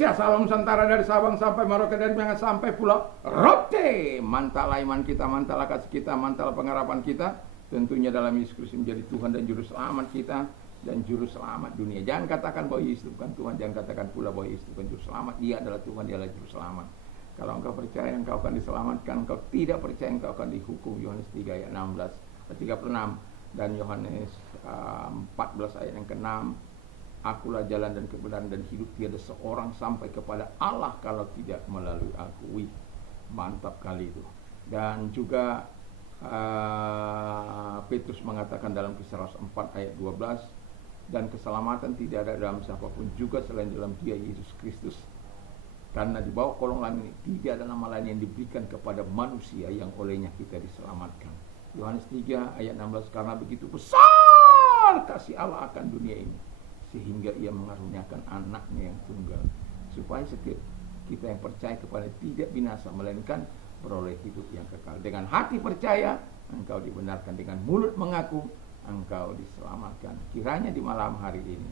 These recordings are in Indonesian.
Indonesia, Sabang Nusantara, dari Sabang sampai Merauke, dari Minang sampai Pulau Rote. Mantap iman kita, mantap kasih kita, mantap pengharapan kita. Tentunya dalam Yesus Kristus menjadi Tuhan dan Juru Selamat kita dan Juru Selamat dunia. Jangan katakan bahwa Yesus bukan Tuhan, jangan katakan pula bahwa Yesus bukan Juru Selamat. Dia adalah Tuhan, dia adalah Juru Selamat. Kalau engkau percaya engkau akan diselamatkan, engkau tidak percaya engkau akan dihukum. Yohanes 3 ayat 36 dan Yohanes 14 ayat yang ke-6. Akulah jalan dan kebenaran dan hidup, tiada seorang sampai kepada Allah kalau tidak melalui aku. Wih, mantap kali itu. Dan juga Petrus mengatakan dalam Kisah Rasul 4 ayat 12, dan keselamatan tidak ada dalam siapapun juga selain dalam Dia Yesus Kristus. Karena di bawah kolong langit ini tidak ada nama lain yang diberikan kepada manusia yang olehnya kita diselamatkan. Yohanes 3 ayat 16, karena begitu besar kasih Allah akan dunia ini, sehingga ia mengaruniakan anaknya yang tunggal, supaya setiap kita yang percaya kepada tidak binasa, melainkan beroleh hidup yang kekal. Dengan hati percaya, engkau dibenarkan. Dengan mulut mengaku, engkau diselamatkan. Kiranya di malam hari ini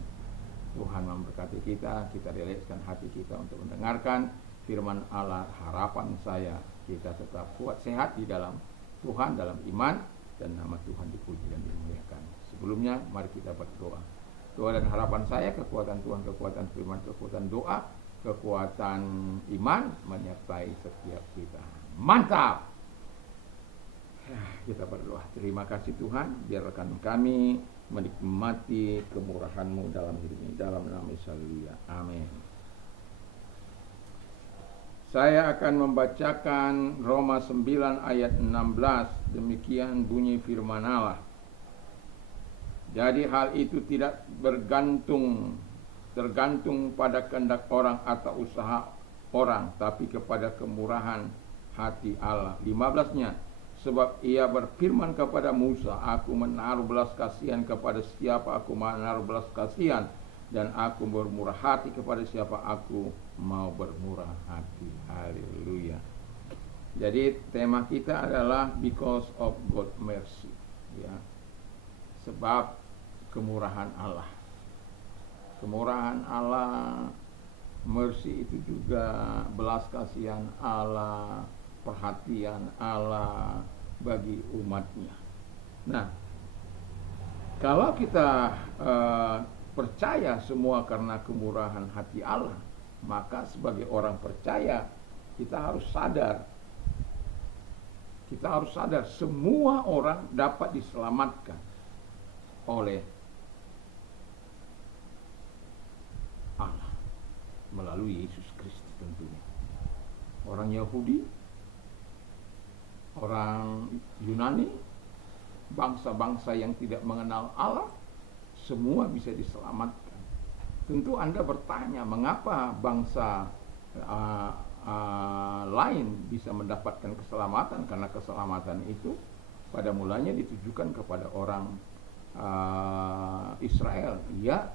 Tuhan memberkati kita, kita rilekskan hati kita untuk mendengarkan firman Allah. Harapan saya, kita tetap kuat sehat di dalam Tuhan, dalam iman, dan nama Tuhan dipuji dan dimuliakan. Sebelumnya, mari kita berdoa. Doa dan harapan saya, kekuatan Tuhan, kekuatan firman, kekuatan doa, kekuatan iman menyertai setiap kita. Mantap! Kita berdoa. Terima kasih Tuhan, biarkan kami menikmati kemurahan-Mu dalam hidup ini. Dalam nama Yesus, haleluya. Amin. Saya akan membacakan Roma 9 ayat 16. Demikian bunyi firman Allah. Jadi hal itu tidak tergantung pada kehendak orang atau usaha orang, tapi kepada kemurahan hati Allah. 15-nya, sebab ia berfirman kepada Musa, aku menaruh belas kasihan kepada siapa aku menaruh belas kasihan, dan aku bermurah hati kepada siapa aku mau bermurah hati. Haleluya. Jadi tema kita adalah because of God's mercy, ya. Sebab kemurahan Allah. Kemurahan Allah, mercy itu juga belas kasihan Allah, perhatian Allah bagi umatnya. Nah, kalau kita percaya semua karena kemurahan hati Allah, maka sebagai orang percaya kita harus sadar semua orang dapat diselamatkan oleh Allah melalui Yesus Kristus tentunya. Orang Yahudi, orang Yunani, bangsa-bangsa yang tidak mengenal Allah, semua bisa diselamatkan. Tentu Anda bertanya, mengapa bangsa lain bisa mendapatkan keselamatan? Karena keselamatan itu pada mulanya ditujukan kepada orang Israel. Ya,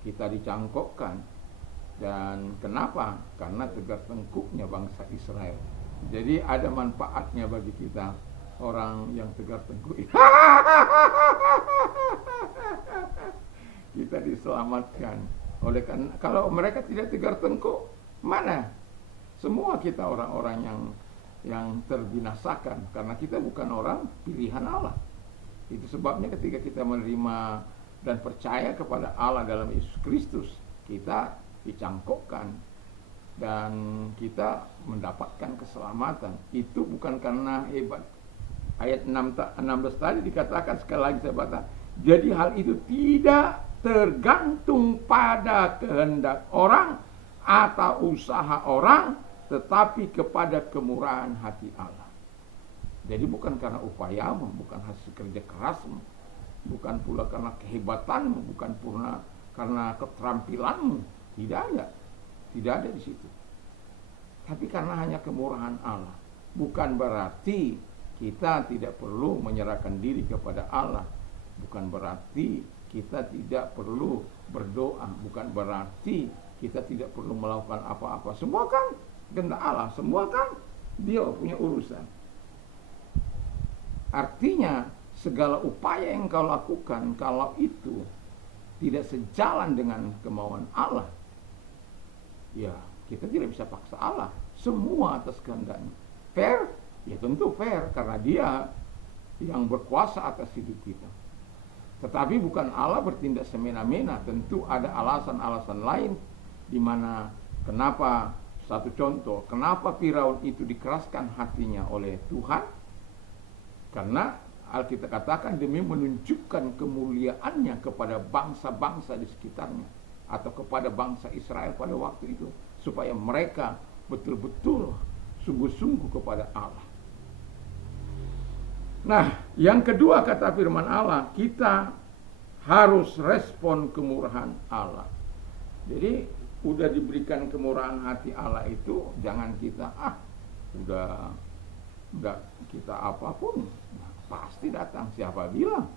kita dicangkokkan. Dan kenapa? Karena tegar tengkuknya bangsa Israel. Jadi ada manfaatnya bagi kita, orang yang tegar tengkuk. Kita diselamatkan. Oleh karena kalau mereka tidak tegar tengkuk, mana? Semua kita orang-orang yang terbinasakan, karena kita bukan orang pilihan Allah. Itu sebabnya ketika kita menerima dan percaya kepada Allah dalam Yesus Kristus, kita dicangkokkan dan kita mendapatkan keselamatan. Itu bukan karena hebat. Ayat 16 tadi dikatakan, sekali lagi saya baca, jadi hal itu tidak tergantung pada kehendak orang atau usaha orang, tetapi kepada kemurahan hati Allah. Jadi bukan karena upayamu, bukan hasil kerja kerasmu, bukan pula karena kehebatanmu, bukan pula karena keterampilanmu. Tidak ada di situ. Tapi karena hanya kemurahan Allah. Bukan berarti kita tidak perlu menyerahkan diri kepada Allah. Bukan berarti kita tidak perlu berdoa. Bukan berarti kita tidak perlu melakukan apa-apa. Semua kan kehendak Allah, semua kan Dia punya urusan. Artinya segala upaya yang kau lakukan, kalau itu tidak sejalan dengan kemauan Allah, ya Kita tidak bisa paksa Allah. Semua atas kehendaknya. Fair? Ya tentu fair, karena dia yang berkuasa atas hidup kita. Tetapi bukan Allah bertindak semena-mena. Tentu ada alasan-alasan lain, di mana kenapa, satu contoh, kenapa Firaun itu dikeraskan hatinya oleh Tuhan? Karena Alkitab katakan demi menunjukkan kemuliaannya kepada bangsa-bangsa di sekitarnya, atau kepada bangsa Israel pada waktu itu, supaya mereka betul-betul sungguh-sungguh kepada Allah. Nah, yang kedua kata firman Allah, kita harus respon kemurahan Allah. Jadi udah diberikan kemurahan hati Allah itu, jangan kita udah kita apapun pasti datang, siapa bilang?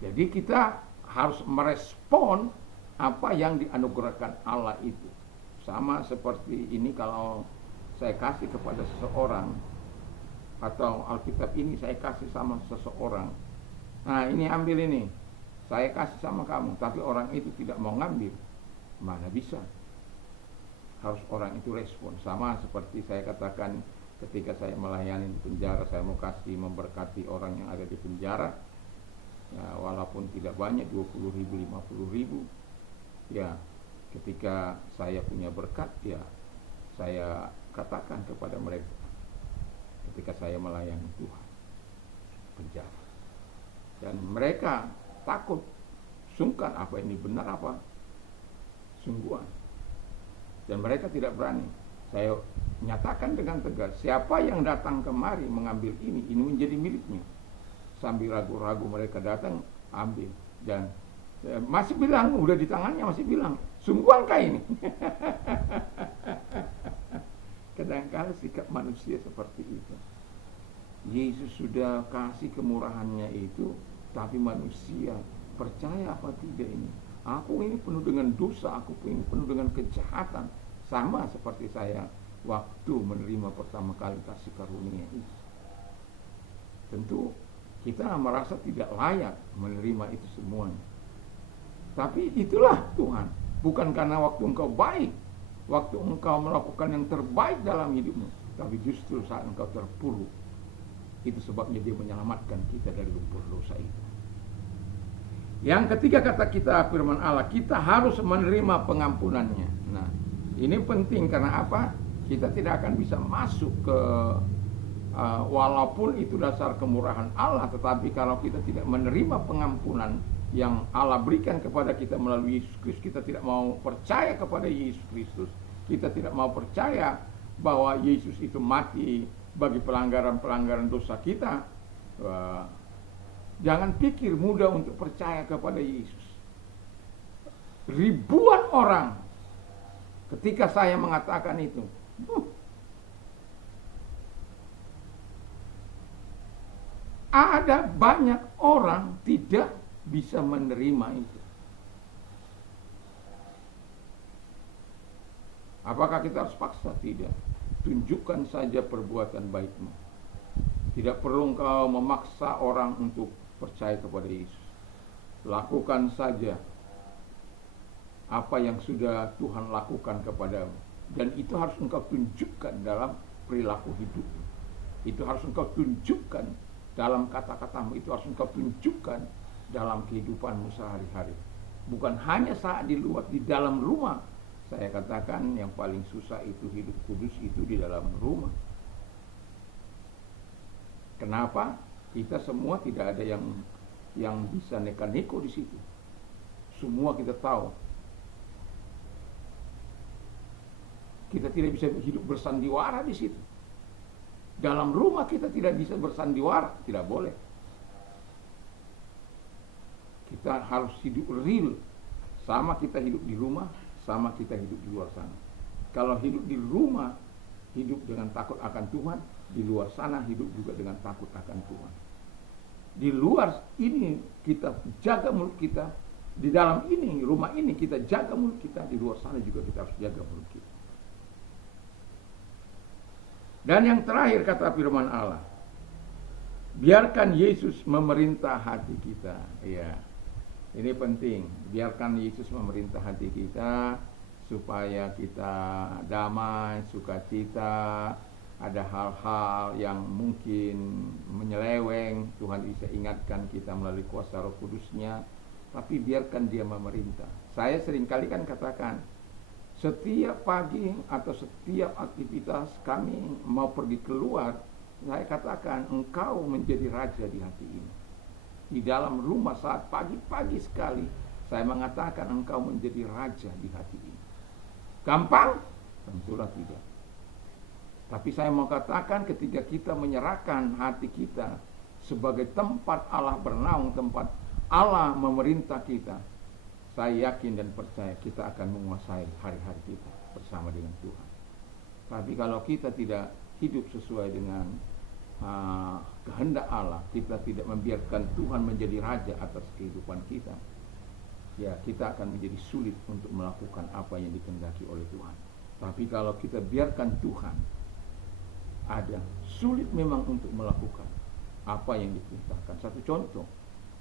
Jadi kita harus merespon apa yang dianugerahkan Allah itu. Sama seperti ini, kalau saya kasih kepada seseorang, atau Alkitab ini saya kasih sama seseorang, nah ini ambil ini, saya kasih sama kamu, tapi orang itu tidak mau ngambil, mana bisa? Harus orang itu respon. Sama seperti saya katakan ketika saya melayani di penjara, saya mau kasih memberkati orang yang ada di penjara, ya, walaupun tidak banyak, 20.000, 50.000, ya ketika saya punya berkat, ya saya katakan kepada mereka ketika saya melayani Tuhan penjara, dan mereka takut, sungkan, apa ini benar apa sungguhan, dan mereka tidak berani. Saya nyatakan dengan tegas, siapa yang datang kemari mengambil ini menjadi miliknya. Sambil ragu-ragu mereka datang ambil, dan masih bilang, udah di tangannya masih bilang, sungguhankah ini? Kadang-kadang sikap manusia seperti itu. Yesus sudah kasih kemurahannya itu, tapi manusia percaya apa tidak ini? Aku ini penuh dengan dosa, aku ini penuh dengan kejahatan. Sama seperti saya waktu menerima pertama kali kasih karunia itu. Tentu kita merasa tidak layak menerima itu semuanya. Tapi itulah Tuhan. Bukan karena waktu engkau baik, waktu engkau melakukan yang terbaik dalam hidupmu, tapi justru saat engkau terpuruk. Itu sebabnya dia menyelamatkan kita dari lumpur dosa itu. Yang ketiga kata kita firman Allah, kita harus menerima pengampunannya. Nah, ini penting karena apa? Kita tidak akan bisa masuk ke walaupun itu dasar kemurahan Allah, tetapi kalau kita tidak menerima pengampunan yang Allah berikan kepada kita melalui Yesus Kristus, kita tidak mau percaya kepada Yesus Kristus, kita tidak mau percaya bahwa Yesus itu mati bagi pelanggaran-pelanggaran dosa kita, jangan pikir mudah untuk percaya kepada Yesus. Ribuan orang ketika saya mengatakan itu, ada banyak orang tidak bisa menerima itu. Apakah kita harus paksa? Tidak. Tunjukkan saja perbuatan baikmu. Tidak perlu engkau memaksa orang untuk percaya kepada Yesus. Lakukan saja apa yang sudah Tuhan lakukan kepadamu. Dan itu harus engkau tunjukkan dalam perilaku hidupmu. Itu harus engkau tunjukkan dalam kata-katamu. Itu harus engkau tunjukkan dalam kehidupanmu sehari-hari. Bukan hanya saat di luar, di dalam rumah. Saya katakan yang paling susah itu hidup kudus itu di dalam rumah. Kenapa? Kita semua tidak ada yang bisa neka-neko di situ. Semua kita tahu. Kita tidak bisa hidup bersandiwara di situ. Dalam rumah kita tidak bisa bersandiwara, tidak boleh. Kita harus hidup real. Sama kita hidup di rumah, sama kita hidup di luar sana. Kalau hidup di rumah, hidup dengan takut akan Tuhan. Di luar sana hidup juga dengan takut akan Tuhan. Di luar ini kita jaga mulut kita. Di dalam ini, rumah ini kita jaga mulut kita. Di luar sana juga kita harus jaga mulut kita. Dan yang terakhir kata firman Allah, Biarkan Yesus memerintah hati kita. Ya, ini penting. Biarkan Yesus memerintah hati kita supaya kita damai, sukacita. Ada hal-hal yang mungkin menyeleweng, Tuhan bisa ingatkan kita melalui kuasa Roh Kudus-Nya, tapi biarkan Dia memerintah. Saya seringkali kan katakan, setiap pagi atau setiap aktivitas kami mau pergi keluar, saya katakan engkau menjadi raja di hati ini. Di dalam rumah saat pagi-pagi sekali, saya mengatakan engkau menjadi raja di hati ini. Gampang? Tentulah tidak. Tapi saya mau katakan ketika kita menyerahkan hati kita sebagai tempat Allah bernaung, tempat Allah memerintah kita, saya yakin dan percaya kita akan menguasai hari-hari kita bersama dengan Tuhan. Tapi kalau kita tidak hidup sesuai dengan kehendak Allah, kita tidak membiarkan Tuhan menjadi raja atas kehidupan kita, ya kita akan menjadi sulit untuk melakukan apa yang dikehendaki oleh Tuhan. Tapi kalau kita biarkan Tuhan ada, sulit memang untuk melakukan apa yang diperintahkan. Satu contoh,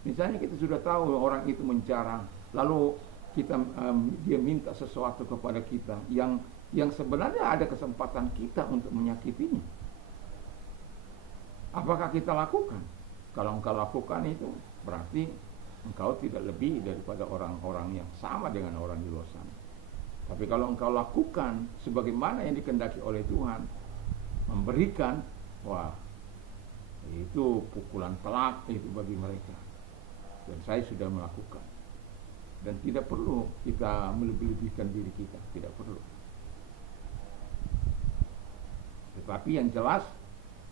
misalnya kita sudah tahu orang itu menjarah, lalu kita dia minta sesuatu kepada kita yang sebenarnya ada kesempatan kita untuk menyakitinya. Apakah kita lakukan? Kalau engkau lakukan itu, berarti engkau tidak lebih daripada orang-orang yang sama dengan orang di luar sana. Tapi kalau engkau lakukan sebagaimana yang dikehendaki oleh Tuhan, memberikan, wah, itu pukulan telak itu bagi mereka. Dan saya sudah melakukan. Dan tidak perlu kita melebih-lebihkan diri kita, tidak perlu. Tetapi yang jelas,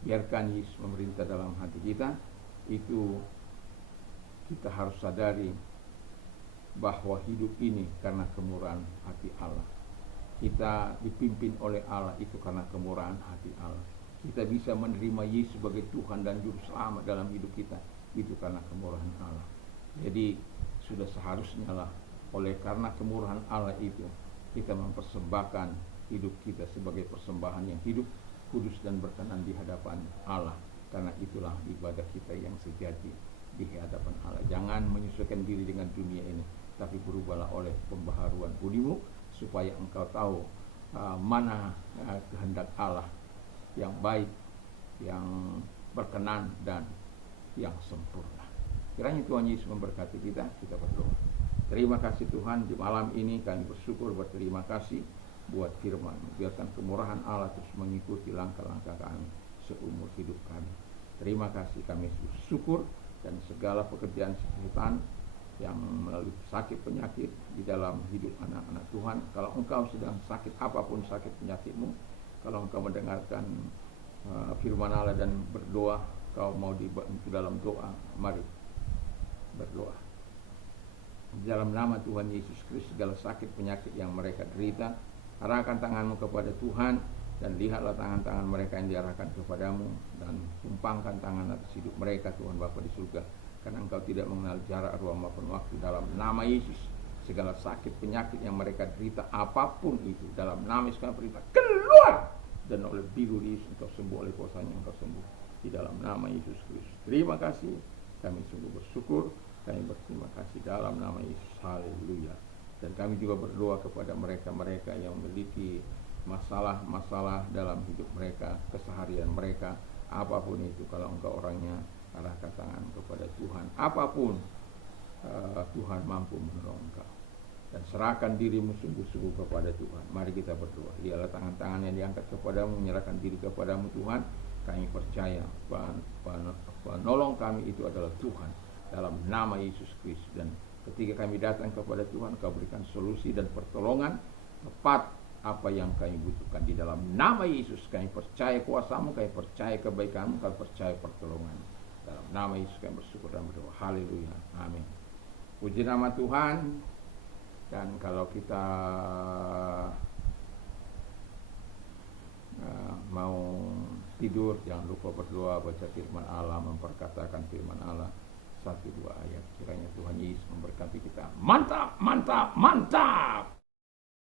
biarkan Yesus memerintah dalam hati kita. Itu kita harus sadari bahwa hidup ini karena kemurahan hati Allah. Kita dipimpin oleh Allah itu karena kemurahan hati Allah. Kita bisa menerima Yesus sebagai Tuhan dan Juru Selamat dalam hidup kita, itu karena kemurahan Allah. Jadi sudah seharusnya lah, oleh karena kemurahan Allah itu, kita mempersembahkan hidup kita sebagai persembahan yang hidup, kudus dan berkenan di hadapan Allah. Karena itulah ibadah kita yang sejati di hadapan Allah. Jangan menyesuaikan diri dengan dunia ini, tapi berubahlah oleh pembaharuan budimu, supaya engkau tahu mana kehendak Allah yang baik, yang berkenan dan yang sempurna. Kiranya Tuhan Yesus memberkati kita. Kita berdoa. Terima kasih Tuhan, di malam ini kami bersyukur, berterima kasih buat firman. Biarkan kemurahan Allah terus mengikuti langkah-langkah kami seumur hidup kami. Terima kasih, kami bersyukur, dan segala pekerjaan setan yang melalui sakit penyakit di dalam hidup anak-anak Tuhan. Kalau engkau sedang sakit apapun sakit penyakitmu, kalau engkau mendengarkan firman Allah dan berdoa, kau mau dibantu dalam doa, mari berdoa. Di dalam nama Tuhan Yesus Kristus, segala sakit penyakit yang mereka derita, arahkan tanganmu kepada Tuhan, dan lihatlah tangan-tangan mereka yang diarahkan kepadamu, dan tumpangkan tangan atas hidup mereka, Tuhan Bapa di surga. Karena engkau tidak mengenal jarak, ruang maupun waktu. Dalam nama Yesus, segala sakit penyakit yang mereka derita apapun itu, dalam nama Yesus kami perintah keluar, dan oleh biru Yesus engkau sembuh, oleh kuasanya engkau sembuh di dalam nama Yesus Kristus. Terima kasih, kami sungguh bersyukur, kami berterima kasih dalam nama Yesus. Haleluya. Dan kami juga berdoa kepada mereka-mereka yang memiliki masalah-masalah dalam hidup mereka, keseharian mereka, apapun itu. Kalau engkau orangnya, arahkan tangan kepada Tuhan. Apapun Tuhan mampu menolong engkau. Dan serahkan dirimu sungguh-sungguh kepada Tuhan. Mari kita berdoa. Lihatlah tangan-tangan yang diangkat kepadamu, menyerahkan diri kepadamu Tuhan. Kami percaya penolong kami itu adalah Tuhan, dalam nama Yesus Kristus. Dan ketika kami datang kepada Tuhan, Kau berikan solusi dan pertolongan tepat apa yang kami butuhkan. Di dalam nama Yesus kami percaya kuasa-Mu, kami percaya kebaikan-Mu, kami percaya pertolongan. Dalam nama Yesus kami bersyukur dan berdoa. Haleluya. Amin. Puji nama Tuhan. Dan kalau kita mau tidur, jangan lupa berdoa, baca firman Allah, memperkatakan firman Allah. 1-2 ayat. Kiranya Tuhan Yesus memberkati kita. Mantap, mantap, mantap.